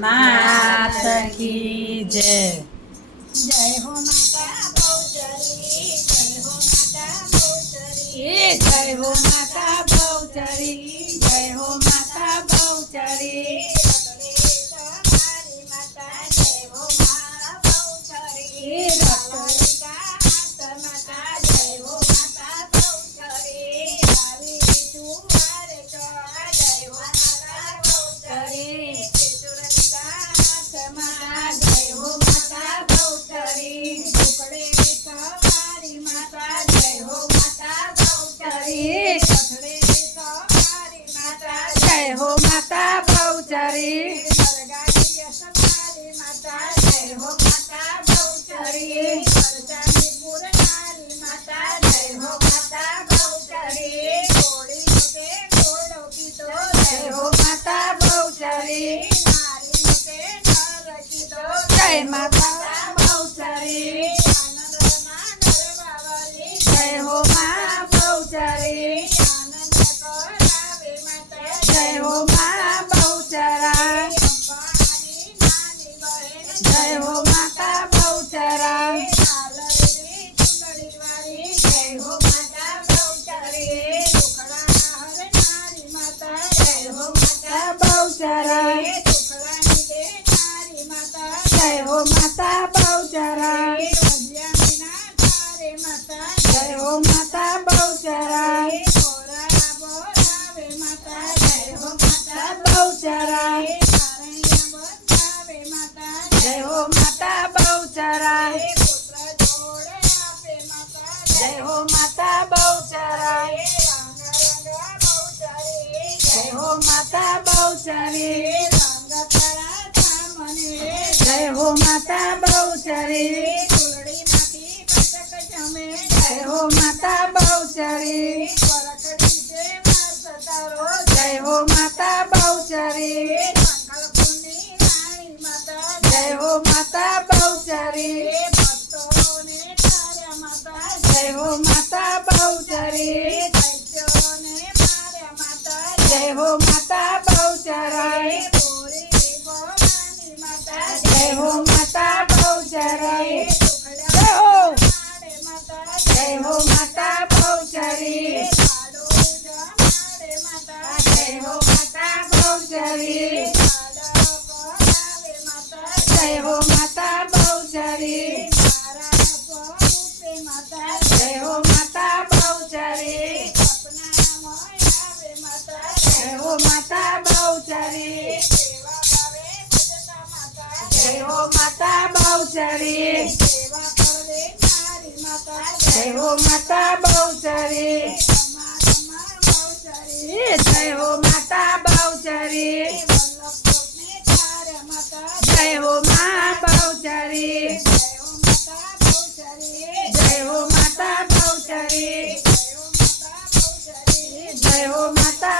नाथ की जय। जय हो माता बहुचरी, जय हो माता बहुचरी, जय हो माता बहुचरी, जय हो माता बहुचरी। हमारी माता जय हो माता बहुचरी, द्वारिका हाथ माता जय हो माता बहुचरी, આવી તુમારે ચોળા જય हो माता बहुचरी, ચતુરંગા હાથ માતા જય हो माता बहुचरी, ઢોકળે તમારી માતા જય हो माता बहुचरी, પથડે તમારી માતા जय हो माता बहुचरी, સરગાઈ તમારી માતા જય हो माता बहुचरी, પરચાની પૂરનારી માતા જય हो माता बहुचरी, ઘોડીનો કે ઘોડો કીધો जय हो माता बहुचरी, નારીનો કે નર કીધો जय माता बहुचरी, આનંદમાં નરવાવાળી जय हो माँ बहुचरी, આનંદ કરાવે માતા जय हो माँ बहुचरा, અંબાની નાની બહેન जय हो माता बहुचरा, ચાલરેલી ચુંદડીવાળી જય हो माता बहुचरी, ઢોકળા હરનારી માતા જય हो माता बहुचरा, ઢોકળાની દેનારી માતા जय हो माता बहुचरा, વજ્યામીના તારે માતા जय हो माता बहुचरा, બોરા બોરાવે માતા જય हो माता बहुचरा, તારણિયા બંધાવે માતા जय हो माता बहुचरा, પુત્ર જોડે આપે માતા जय हो माता बहुचरा, રંગા બહુચરી जय हो माता बहुचरी, રંગ તારા ધામને जय हो माता बहुचरी, ફૂલડીમાંથી પટક જમે जय हो माता बहुचरी, પરકડી જેવા સતારો जय हो माता बहुचरी, સંકલ્પની રાણી માતા जय हो माता बहुचरी, ભક્તોને તારા માતા जय हो माता बहुचरी, દૈત્યોને માર્યા માતા जय हो माता बहुचरा, પૂરી ભવાની માતા जय हो माता बहुचरी, ટુકડા जय हो માડે માતા जय हो माता बहुचरी, લાડુ જમાડે માતા जय हो माता बहुचरी, લાડા પડાવે માતા जय हो माता बहुचरी, મારા સ્વરૂપે માતા जय हो माता बहुचरी, સપનામાં આવે માતા जय हो माता बहुचरी, સેવા ભાવે ભજતા માતા जय हो माता बहुचरी, સેવા કરવે મારી માતા जय हो माता बहुचरी, તમા બહુચરી जय हो माता बहुचरी, વલ્લભને તારા માતા जय हो माँ बहुचरी, જય हो માતા બહુચરી जय हो माता बहुचरी, જય हो माता બહુચરી जय हो माता